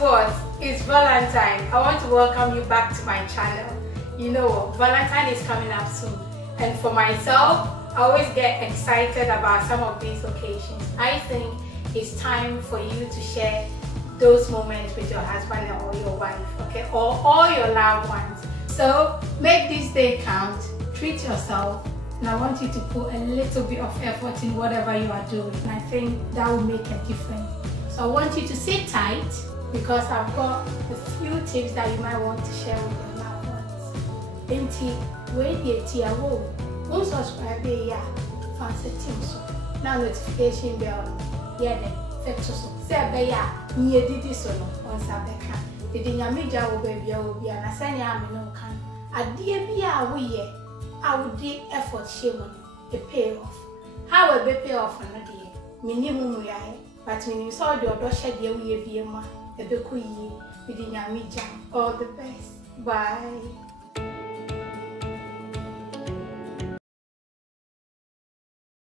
what? It's Valentine. I want to welcome you back to my channel. You know what? Valentine is coming up soon. And for myself, I always get excited about some of these occasions. I think it's time for you to share those moments with your husband or your wife, okay? Or all your loved ones. So make this day count, treat yourself, and I want you to put a little bit of effort in whatever you are doing. And I think that will make a difference. So I want you to sit tight because I've got a few tips that you might want to share with your loved ones. Won't subscribe here, fancy team so. Now notification bell, yeah, then so. Say near did so on Sabeka. The Dinamija will be and I say, I'm no can. A dear be a I would do effort shame a payoff. How a be pay off another year? Minimum we are, but when you saw the other shed the way be a man, a bequee, with the Yamija. All the best. Bye.